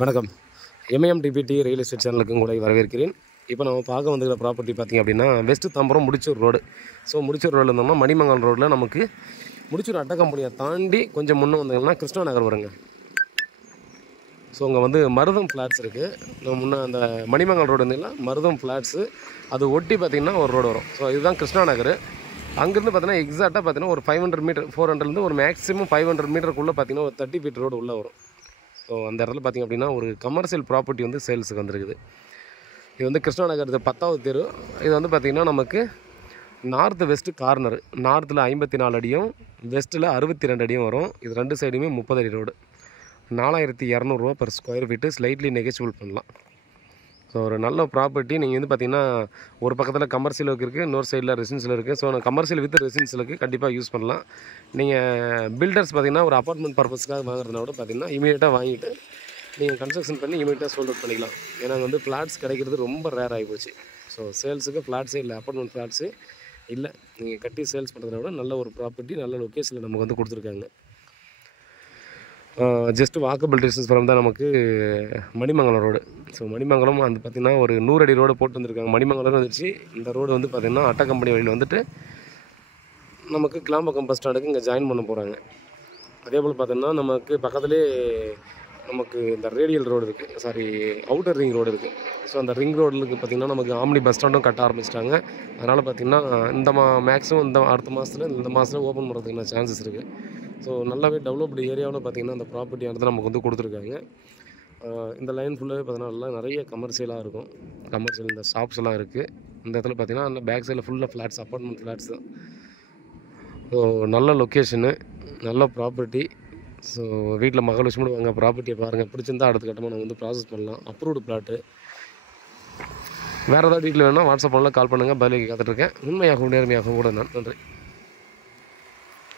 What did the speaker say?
வணக்கம். எம்ஏஎம்டிபிடி real estate சேனலுக்கு உங்களை வரவேற்கிறேன். இப்போ நம்ம பார்க்க வந்துக்கிற ப்ராப்பர்ட்டி பார்த்திங்க அப்படின்னா west Tambaram Mudichur road. So Mudichur ரோடில் இருந்தோம்னா மணிமங்கலம் ரோடில் நமக்கு முடிச்சூர் அட்டை கம்பெனியை தாண்டி கொஞ்சம் முன்னே வந்தீங்கன்னா கிருஷ்ணா நகர் வருங்க. ஸோ அங்கே வந்து மருதம் ஃப்ளாட்ஸ் இருக்குது. நம்ம முன்னே அந்த மணிமங்கலம் ரோடு இருந்தீங்கன்னா மருதம் ஃப்ளாட்ஸு அது ஒட்டி பார்த்திங்கன்னா ஒரு ரோடு வரும். ஸோ இதுதான் கிருஷ்ணா நகர். அங்கேருந்து பார்த்தீங்கன்னா எக்ஸாக்டாக பார்த்தீங்கன்னா ஒரு 500 மீட்டர் 400லேருந்து ஒரு மேக்ஸிமம் 500 மீட்டருக்குள்ளே பார்த்தீங்கன்னா ஒரு 30 ஃபீட் ரோடு உள்ளே வரும். ஸோ அந்த இடத்துல பார்த்திங்க அப்படின்னா ஒரு கமர்ஷியல் ப்ராப்பர்ட்டி வந்து சேல்ஸுக்கு வந்துருக்குது. இது வந்து கிருஷ்ணா நகர் 10வது தெரு. இது வந்து பார்த்திங்கன்னா நமக்கு நார்த்து வெஸ்ட்டு கார்னர். நார்த்தில் 54 அடியும் வெஸ்ட்டில் 62 அடியும் வரும். இது ரெண்டு சைடுமே 30 அடி ரோடு. 4200 ரூபா per square feet. Slightly negotiable பண்ணலாம். ஸோ ஒரு நல்ல ப்ராப்பர்ட்டி. நீங்கள் வந்து பார்த்திங்கன்னா ஒரு பக்கத்தில் கமர்ஷியலுக்கு இருக்குது, இன்னொரு சைடில் ரெசிடென்சியல் இருக்குது. ஸோ கமர்ஷியல் வித் ரெசிடென்சியலுக்கு கண்டிப்பாக யூஸ் பண்ணலாம். நீங்கள் பில்டர்ஸ் பார்த்திங்கன்னா ஒரு அப்பார்ட்மெண்ட் பர்பஸ்க்காக வாங்குறதுனா கூட பார்த்திங்கன்னா இமீடியட்டாக வாங்கிட்டு நீங்கள் கன்ஸ்ட்ரக்ஷன் பண்ணி இமீடியட்டாக சோல்ட் அவுட் பண்ணிக்கலாம். ஏன்னா வந்து ஃப்ளாட்ஸ் கிடைக்கிறது ரொம்ப ரேர் ஆகிப்போச்சு. ஸோ சேல்ஸுக்கு ஃப்ளாட்ஸே இல்லை, அப்பார்ட்மெண்ட் ஃப்ளாட்ஸு இல்லை. நீங்கள் கட்டி சேல்ஸ் பண்ணுறத விட நல்ல ஒரு ப்ராப்பர்ட்டி நல்ல லொக்கேஷனில் நமக்கு வந்து கொடுத்துருக்காங்க. ஜஸ்ட்டு வாக்கபிள் டிஸ்டன்ஸ் ஃப்ரம் தான் நமக்கு மணிமங்கலம் ரோடு. ஸோ மணிமங்கலம் அந்த பார்த்திங்கன்னா ஒரு 100 அடி ரோடு போட்டு வந்துருக்காங்க. மணிமங்கலம் வந்துருச்சு. இந்த ரோடு வந்து பார்த்திங்கன்னா அட்டை கம்பெனி வழியில் வந்துட்டு நமக்கு கிளாம்பக்கம் பஸ் ஸ்டாண்டுக்கு இங்கே ஜாயின் பண்ண போகிறாங்க. அதே போல் பார்த்தோம்னா நமக்கு பக்கத்துலேயே நமக்கு இந்த ரேடியல் ரோடு இருக்குது, அவுட்டர் ரிங் ரோடு இருக்குது. ஸோ அந்த ரிங் ரோடுக்கு பார்த்திங்கன்னா நமக்கு ஆம்னி பஸ் ஸ்டாண்டும் கட்ட ஆரம்பிச்சிட்டாங்க. அதனால் பார்த்திங்கன்னா இந்த மேக்ஸிமம் அடுத்த மாதத்தில் இந்த மாதத்தில் ஓப்பன் பண்ணுறதுக்கான சான்சஸ் இருக்குது. ஸோ நல்லாவே டெவலப்டு ஏரியாவில் பார்த்திங்கன்னா அந்த ப்ராப்பர்ட்டியானது நமக்கு வந்து கொடுத்துருக்காங்க. இந்த லைன் ஃபுல்லாகவே பார்த்திங்கன்னா நிறைய கமர்ஷியலாக இருக்கும். கமர்ஷியல் இந்த ஷாப்ஸ் எல்லாம் இருக்குது. இந்த இடத்துல பார்த்திங்கன்னா அந்த பேக் சைடில் ஃபுல்லாக ஃப்ளாட்ஸ், அப்பார்ட்மெண்ட் ஃப்ளாட்ஸ் தான். ஸோ நல்ல லொக்கேஷனு, நல்ல ப்ராப்பர்ட்டி. ஸோ வீட்டில் மகாலட்சுமி வாங்க ப்ராப்பர்ட்டியை பாருங்கள். பிடிச்சிருந்தால் அடுத்த கட்டமாக நம்ம வந்து ப்ராசஸ் பண்ணலாம். Approved plot. வேறு ஏதாவது டீட்டெயில் வேணால் வாட்ஸ்அப் பண்ணலாம், கால் பண்ணுங்கள். பதிலுக்கு காத்துட்ருக்கேன். உண்மையாகவும் நேர்மையாகவும் கூட நான். நன்றி.